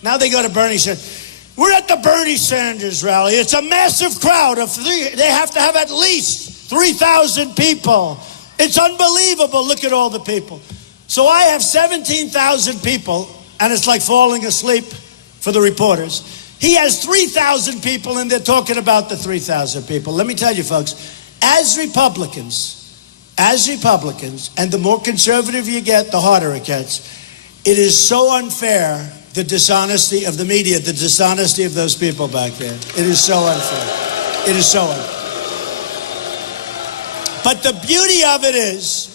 Now they go to Bernie Sanders. We're at the Bernie Sanders rally. It's a massive crowd of 3. They have to have at least 3,000 people. It's unbelievable. Look at all the people. So I have 17,000 people, and it's like falling asleep for the reporters. He has 3,000 people, and they're talking about the 3,000 people. Let me tell you, folks, as Republicans, and the more conservative you get, the harder it gets, it is so unfair, the dishonesty of the media, the dishonesty of those people back there. It is so unfair. It is so unfair. But the beauty of it is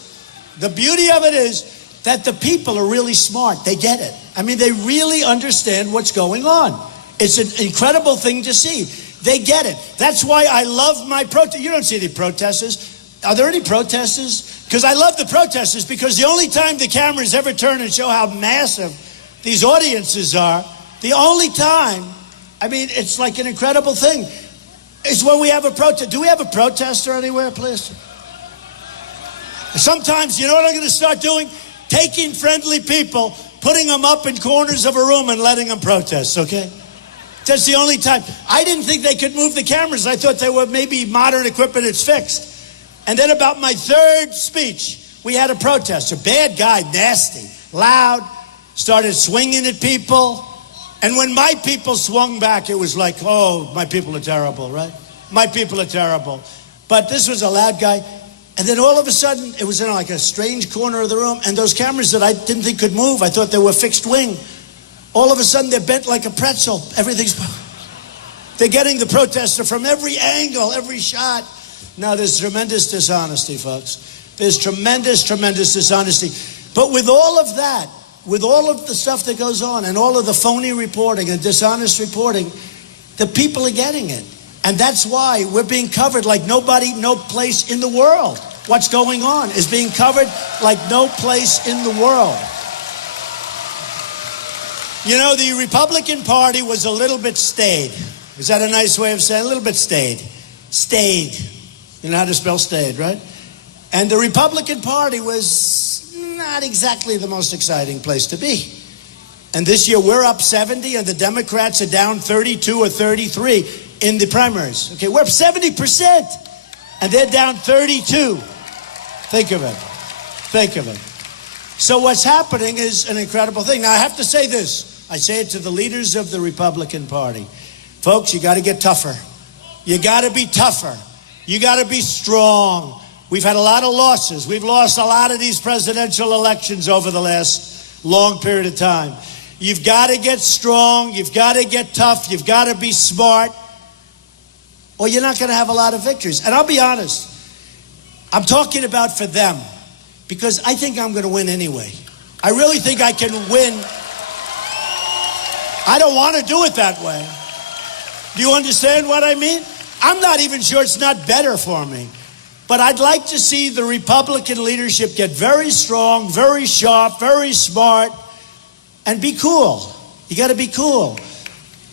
that the people are really smart. They get it. I mean, they really understand what's going on. It's an incredible thing to see. They get it. That's why I love my protest. You don't see any protesters. Are there any protesters? Because I love the protesters, because the only time the cameras ever turn and show how massive these audiences are, the only time, I mean, it's like an incredible thing, is when we have a protest. Do we have a protester anywhere, please? Sometimes, you know what I'm going to start doing? Taking friendly people, putting them up in corners of a room and letting them protest, okay? That's the only time. I didn't think they could move the cameras. I thought they were maybe modern equipment, it's fixed. And then about my third speech, we had a protester, bad guy, nasty, loud, started swinging at people. And when my people swung back, it was like, oh, my people are terrible, right? My people are terrible. But this was a loud guy. And then all of a sudden, it was in like a strange corner of the room, and those cameras that I didn't think could move, I thought they were fixed wing. All of a sudden, they're bent like a pretzel. They're getting the protester from every angle, every shot. Now, there's tremendous dishonesty, folks. There's tremendous, tremendous dishonesty. But with all of that, with all of the stuff that goes on, and all of the phony reporting and dishonest reporting, the people are getting it. And that's why we're being covered like nobody, no place in the world. What's going on is being covered like no place in the world. You know, the Republican Party was a little bit staid. Is that a nice way of saying? A little bit staid. Staid. You know how to spell staid, right? And the Republican Party was not exactly the most exciting place to be. And this year we're up 70 and the Democrats are down 32 or 33 in the primaries. Okay, we're up 70% and they're down 32. Think of it. Think of it. So what's happening is an incredible thing. Now I have to say this. I say it to the leaders of the Republican Party. Folks, you got to get tougher. You got to be tougher. You got to be strong. We've had a lot of losses. We've lost a lot of these presidential elections over the last long period of time. You've got to get strong. You've got to get tough. You've got to be smart, or you're not going to have a lot of victories. And I'll be honest, I'm talking about for them, because I think I'm going to win anyway. I really think I can win. I don't want to do it that way. Do you understand what I mean? I'm not even sure it's not better for me. But I'd like to see the Republican leadership get very strong, very sharp, very smart, and be cool. You got to be cool.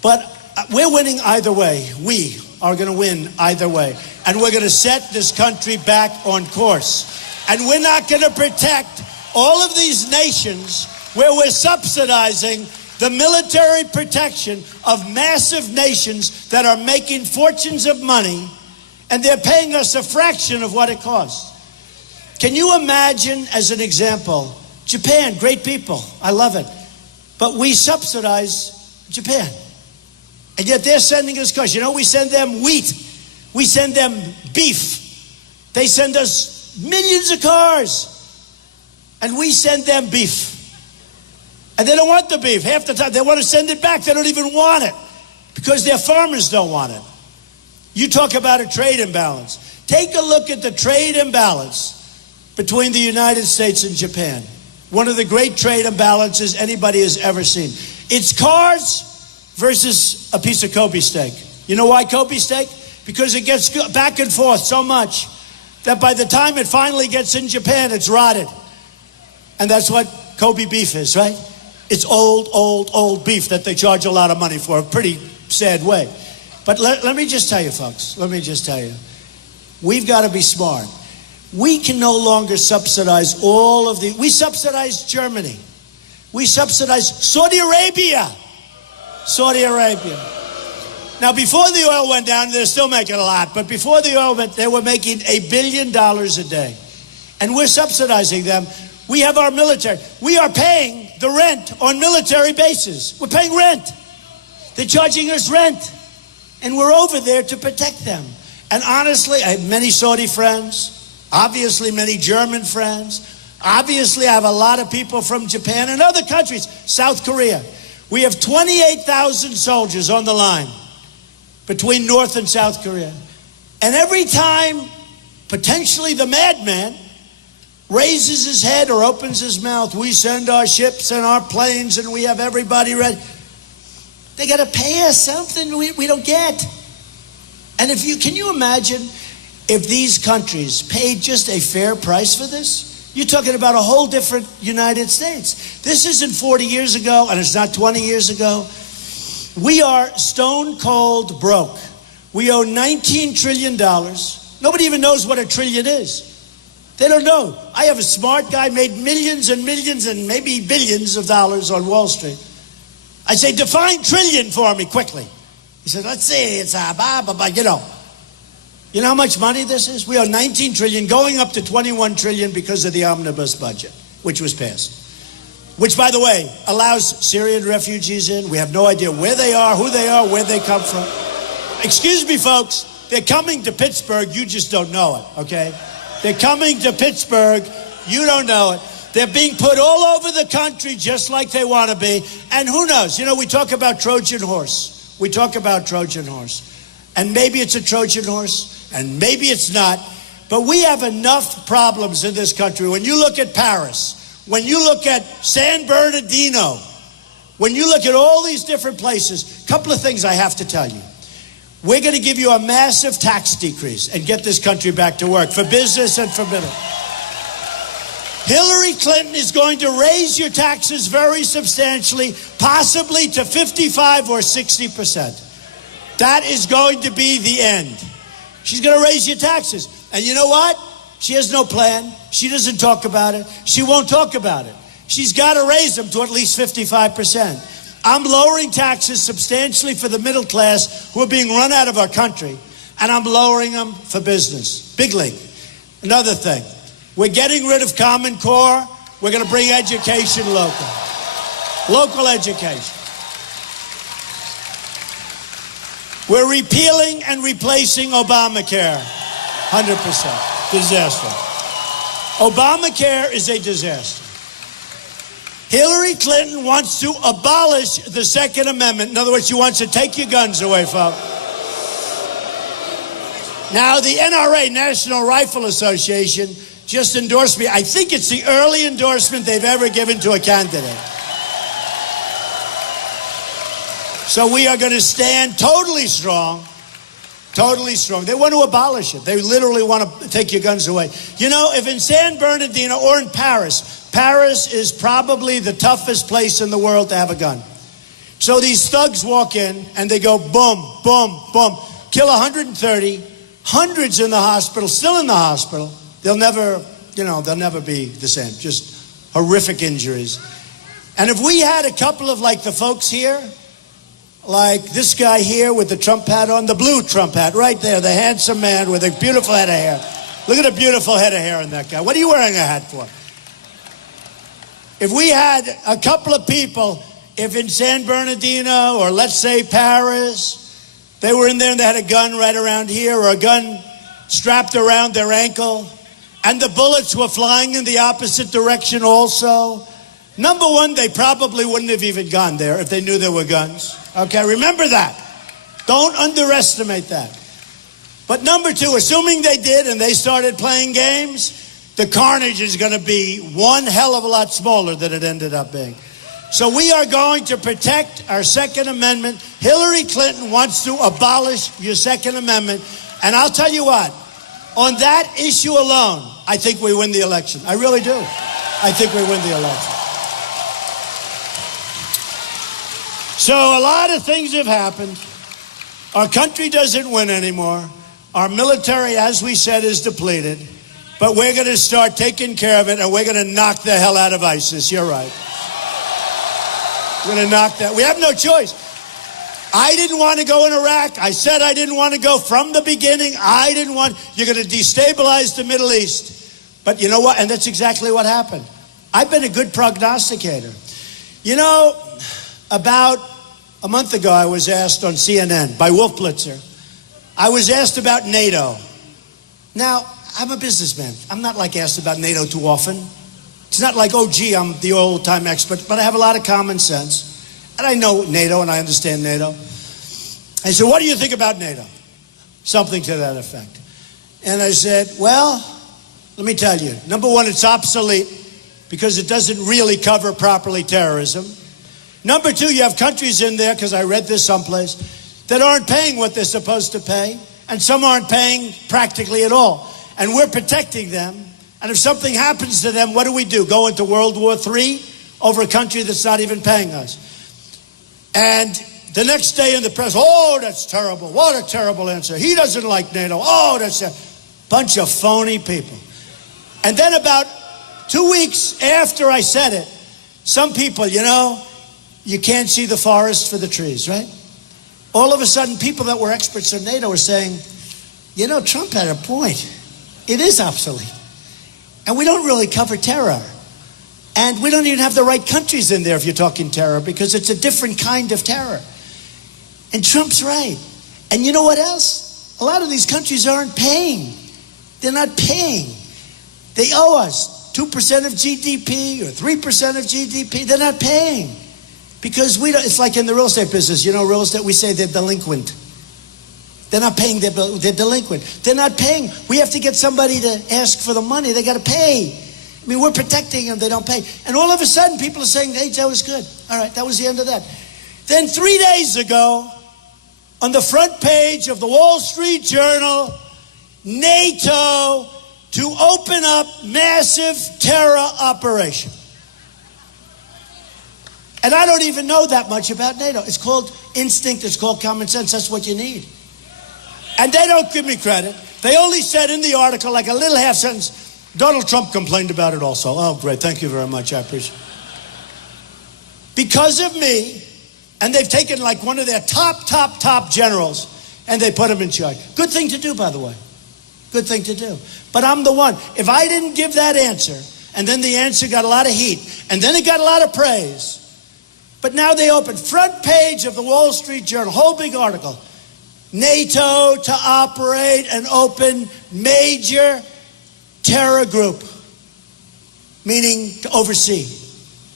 But we're winning either way. are going to win either way. And we're going to set this country back on course. And we're not going to protect all of these nations where we're subsidizing the military protection of massive nations that are making fortunes of money, and they're paying us a fraction of what it costs. Can you imagine, as an example, Japan, great people, I love it, but we subsidize Japan. And yet they're sending us cars. You know, we send them wheat. We send them beef. They send us millions of cars. And we send them beef. And they don't want the beef. Half the time they want to send it back. They don't even want it because their farmers don't want it. You talk about a trade imbalance. Take a look at the trade imbalance between the United States and Japan. One of the great trade imbalances anybody has ever seen. It's cars versus a piece of Kobe steak. You know why Kobe steak? Because it gets back and forth so much that by the time it finally gets in Japan, it's rotted. And that's what Kobe beef is, right? It's old beef that they charge a lot of money for, a pretty sad way. But let me just tell you, folks, let me just tell you, we've got to be smart. We can no longer subsidize we subsidize Germany. We subsidize Saudi Arabia. Saudi Arabia. Now, before the oil went down, they're still making a lot, but before the oil went, they were making $1 billion a day. And we're subsidizing them. We have our military. We are paying the rent on military bases. We're paying rent. They're charging us rent. And we're over there to protect them. And honestly, I have many Saudi friends, obviously many German friends. Obviously, I have a lot of people from Japan and other countries, South Korea. We have 28,000 soldiers on the line between North and South Korea. And every time, potentially the madman raises his head or opens his mouth, we send our ships and our planes and we have everybody ready. They got to pay us something we don't get. And can you imagine if these countries paid just a fair price for this? You're talking about a whole different United States. This isn't 40 years ago, and it's not 20 years ago. We are stone cold broke. We owe $19 trillion. Nobody even knows what a trillion is. They don't know. I have a smart guy, made millions and millions and maybe billions of dollars on Wall Street. I say, define trillion for me quickly. He said, let's see, it's you know. You know how much money this is? We owe 19 trillion, going up to 21 trillion because of the omnibus budget, which was passed. Which, by the way, allows Syrian refugees in. We have no idea where they are, who they are, where they come from. Excuse me, folks. They're coming to Pittsburgh. You just don't know it, okay? They're coming to Pittsburgh. You don't know it. They're being put all over the country just like they want to be. And who knows? You know, we talk about Trojan horse. We talk about Trojan horse. And maybe it's a Trojan horse, and maybe it's not. But we have enough problems in this country. When you look at Paris, when you look at San Bernardino, when you look at all these different places, a couple of things I have to tell you. We're going to give you a massive tax decrease and get this country back to work for business and for middle. Hillary Clinton is going to raise your taxes very substantially, possibly to 55 or 60%. That is going to be the end. She's going to raise your taxes. And you know what? She has no plan. She doesn't talk about it. She won't talk about it. She's got to raise them to at least 55%. I'm lowering taxes substantially for the middle class who are being run out of our country, and I'm lowering them for business. Big league. Another thing, we're getting rid of Common Core. We're going to bring education local. Local education. We're repealing and replacing Obamacare. 100%. Disaster. Obamacare is a disaster. Hillary Clinton wants to abolish the Second Amendment. In other words, she wants to take your guns away, folks. Now, the NRA, National Rifle Association, just endorsed me. I think it's the early endorsement they've ever given to a candidate. So we are going to stand totally strong. Totally strong. They want to abolish it. They literally want to take your guns away. You know, if in San Bernardino or in Paris, Paris is probably the toughest place in the world to have a gun. So these thugs walk in and they go boom, boom, boom. kill 130, hundreds in the hospital, still in the hospital. They'll never be the same. Just horrific injuries. And if we had a couple of like the folks here, like this guy here with the Trump hat on, the blue Trump hat right there, the handsome man with a beautiful head of hair. Look at the beautiful head of hair on that guy. What are you wearing a hat for? If we had a couple of people, if in San Bernardino or let's say Paris, they were in there and they had a gun right around here or a gun strapped around their ankle, and the bullets were flying in the opposite direction also, number one, they probably wouldn't have even gone there if they knew there were guns. Okay, remember that. Don't underestimate that. But number two, assuming they did and they started playing games, the carnage is going to be one hell of a lot smaller than it ended up being. So we are going to protect our Second Amendment. Hillary Clinton wants to abolish your Second Amendment. And I'll tell you what, on that issue alone, I think we win the election. I really do. I think we win the election. So a lot of things have happened. Our country doesn't win anymore. Our military, as we said, is depleted. But we're going to start taking care of it, and we're going to knock the hell out of ISIS. You're right. We're going to knock that. We have no choice. I didn't want to go in Iraq. I said I didn't want to go from the beginning. I didn't want. You're going to destabilize the Middle East. But you know what? And that's exactly what happened. I've been a good prognosticator. You know, about a month ago, I was asked on CNN by Wolf Blitzer. I was asked about NATO. Now, I'm a businessman. I'm not like asked about NATO too often. It's not like, oh, gee, I'm the old-time expert, but I have a lot of common sense. And I know NATO and I understand NATO. I said, what do you think about NATO? Something to that effect. And I said, well, let me tell you. Number one, it's obsolete because it doesn't really cover properly terrorism. Number two, you have countries in there, because I read this someplace, that aren't paying what they're supposed to pay, and some aren't paying practically at all. And we're protecting them. And if something happens to them, what do? Go into World War III over a country that's not even paying us. And the next day in the press, oh, that's terrible. What a terrible answer. He doesn't like NATO. Oh, that's a bunch of phony people. And then about 2 weeks after I said it, some people, you can't see the forest for the trees, right? All of a sudden, people that were experts on NATO were saying, Trump had a point. It is obsolete. And we don't really cover terror. And we don't even have the right countries in there if you're talking terror, because it's a different kind of terror. And Trump's right. And you know what else? A lot of these countries aren't paying. They're not paying. They owe us 2% of GDP or 3% of GDP. They're not paying. Because it's like in the real estate business, real estate, we say they're delinquent. They're not paying, they're delinquent. They're not paying. We have to get somebody to ask for the money. They got to pay. I mean, we're protecting them, they don't pay. And all of a sudden, people are saying, hey, that was good. All right, that was the end of that. Then 3 days ago, on the front page of the Wall Street Journal, NATO to open up massive terror operation. And I don't even know that much about NATO. It's called instinct, it's called common sense. That's what you need. And they don't give me credit. They only said in the article, like a little half sentence, Donald Trump complained about it also. Oh, great. Thank you very much. I appreciate it. Because of me, and they've taken like one of their top generals, and they put him in charge. Good thing to do, by the way. Good thing to do. But I'm the one. If I didn't give that answer, and then the answer got a lot of heat, and then it got a lot of praise, but now they open front page of the Wall Street Journal, whole big article. NATO to operate and open major terror group, meaning to oversee.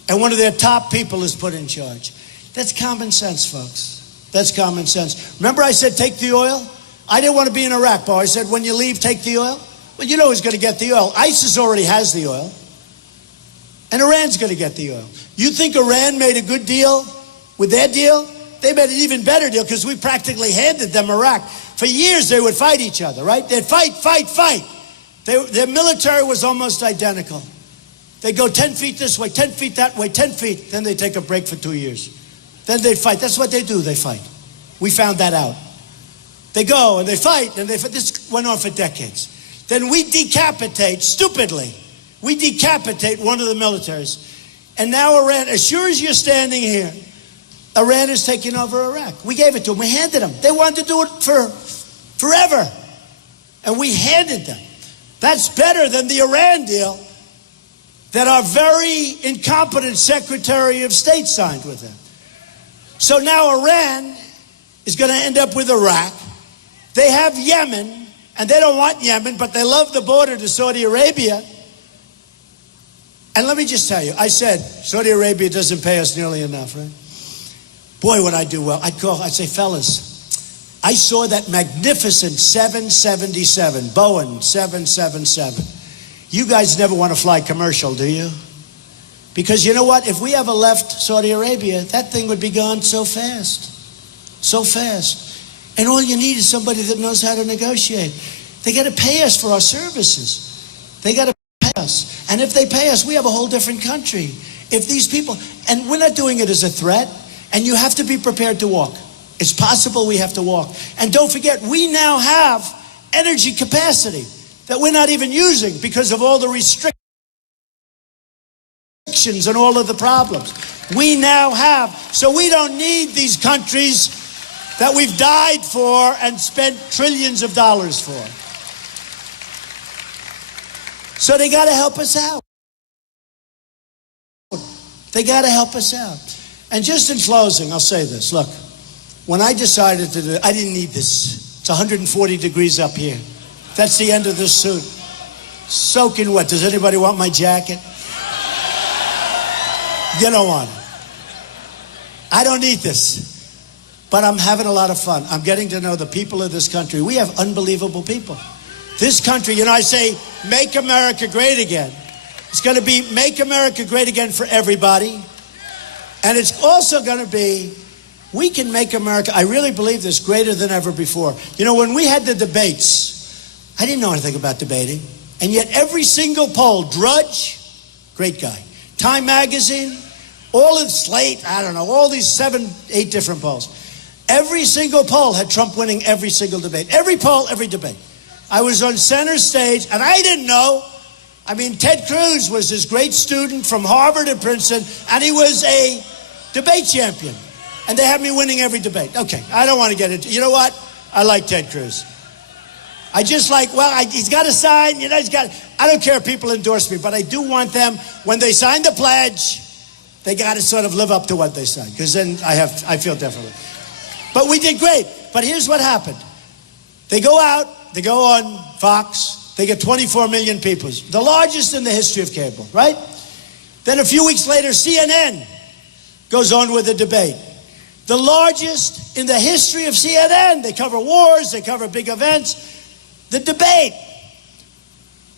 And one of their top people is put in charge. That's common sense, folks. That's common sense. Remember I said take the oil? I didn't want to be in Iraq, but I said when you leave, take the oil. Well, you know who's going to get the oil. ISIS already has the oil. And Iran's going to get the oil. You think Iran made a good deal with their deal? They made an even better deal because we practically handed them Iraq. For years, they would fight each other, right? They'd fight. Their military was almost identical. They'd go 10 feet this way, 10 feet that way, 10 feet. Then they'd take a break for 2 years. Then they'd fight. That's what they do, they fight. We found that out. They go and they fight, and this went on for decades. Then we decapitate, stupidly, we decapitate one of the militaries. And now Iran, as sure as you're standing here, Iran is taking over Iraq. We gave it to them. We handed them. They wanted to do it for forever. And we handed them. That's better than the Iran deal that our very incompetent Secretary of State signed with them. So now Iran is going to end up with Iraq. They have Yemen, and they don't want Yemen, but they love the border to Saudi Arabia. And let me just tell you, I said, Saudi Arabia doesn't pay us nearly enough, right? Boy, would I do well. I'd say, fellas, I saw that magnificent 777, Boeing 777. You guys never want to fly commercial, do you? Because you know what? If we ever left Saudi Arabia, that thing would be gone so fast. So fast. And all you need is somebody that knows how to negotiate. They got to pay us for our services. They got to pay us. And if they pay us, we have a whole different country. If these people, and we're not doing it as a threat, and you have to be prepared to walk. It's possible we have to walk. And don't forget, we now have energy capacity that we're not even using because of all the restrictions and all of the problems. We now have, so we don't need these countries that we've died for and spent trillions of dollars for. So they got to help us out. They got to help us out. And just in closing, I'll say this. Look, when I decided to do it, I didn't need this. It's 140 degrees up here. That's the end of this suit. Soaking wet. Does anybody want my jacket? You don't want it. I don't need this. But I'm having a lot of fun. I'm getting to know the people of this country. We have unbelievable people. This country, you know, I say, make America great again. It's going to be make America great again for everybody. And it's also going to be, we can make America, I really believe this, greater than ever before. You know, when we had the debates, I didn't know anything about debating. And yet every single poll, Drudge, great guy, Time Magazine, all of Slate, I don't know, all these 7, 8 different polls. Every single poll had Trump winning every single debate. Every poll, every debate. I was on center stage, and I didn't know. I mean, Ted Cruz was this great student from Harvard and Princeton, and he was a debate champion. And they had me winning every debate. Okay, I don't want to get into, you know what? I like Ted Cruz. I just like, well, he's got to sign, you know, I don't care if people endorse me, but I do want them, when they sign the pledge, they got to sort of live up to what they say, because then I feel differently. But we did great. But here's what happened. They go out, they go on Fox, they get 24 million people, the largest in the history of cable, right? Then a few weeks later, CNN goes on with a debate. The largest in the history of CNN. They cover wars, they cover big events. The debate.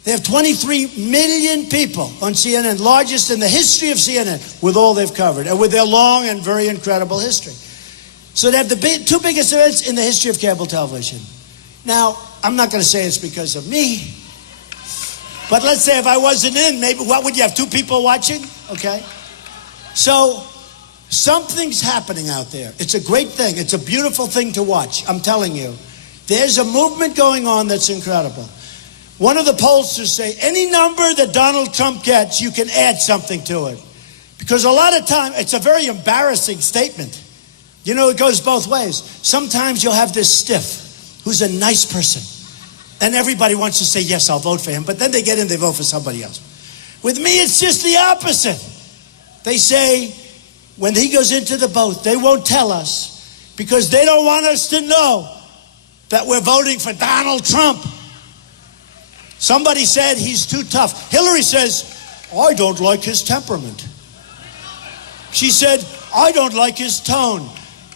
They have 23 million people on CNN, largest in the history of CNN, with all they've covered, and with their long and very incredible history. So they have the two biggest events in the history of cable television. Now, I'm not going to say it's because of me, but let's say if I wasn't in, maybe, what would you have, 2 people watching? Okay. So something's happening out there. It's a great thing. It's a beautiful thing to watch. I'm telling you. There's a movement going on that's incredible. One of the pollsters say, any number that Donald Trump gets, you can add something to it. Because a lot of time, it's a very embarrassing statement. You know, it goes both ways. Sometimes you'll have this stiff who's a nice person, and everybody wants to say, yes, I'll vote for him. But then they get in, they vote for somebody else. With me, it's just the opposite. They say, when he goes into the vote, they won't tell us because they don't want us to know that we're voting for Donald Trump. Somebody said he's too tough. Hillary says, I don't like his temperament. She said, I don't like his tone.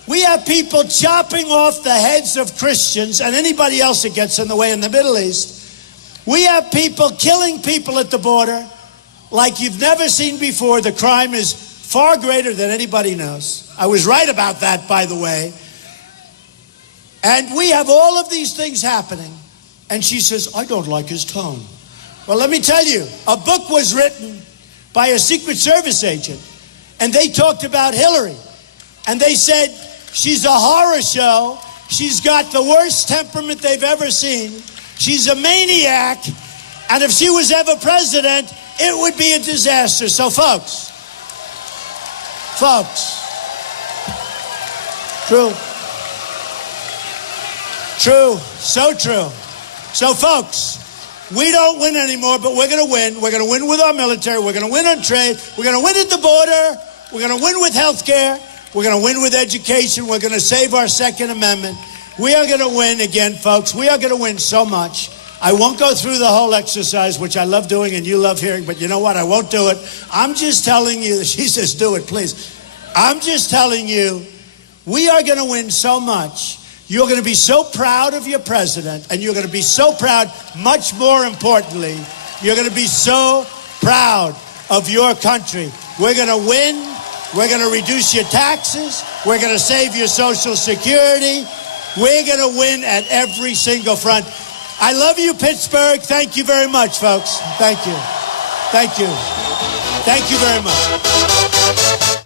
We have people chopping off the heads of Christians and anybody else that gets in the way in the Middle East. We have people killing people at the border like you've never seen before. The crime is far greater than anybody knows. I was right about that, by the way. And we have all of these things happening. And she says, I don't like his tone. Well, let me tell you, a book was written by a Secret Service agent, and they talked about Hillary. And they said, she's a horror show. She's got the worst temperament they've ever seen. She's a maniac. And if she was ever president, it would be a disaster. So, folks, true, so true. So, folks, we don't win anymore, but we're going to win. We're going to win with our military. We're going to win on trade. We're going to win at the border. We're going to win with health care. We're going to win with education. We're going to save our Second Amendment. We are going to win again, folks. We are going to win so much. I won't go through the whole exercise, which I love doing and you love hearing, but you know what? I won't do it. I'm just telling you, she says, do it, please. I'm just telling you, we are going to win so much. You're going to be so proud of your president, and you're going to be so proud, much more importantly, you're going to be so proud of your country. We're going to win. We're going to reduce your taxes. We're going to save your Social Security. We're going to win at every single front. I love you, Pittsburgh. Thank you very much, folks. Thank you. Thank you. Thank you very much.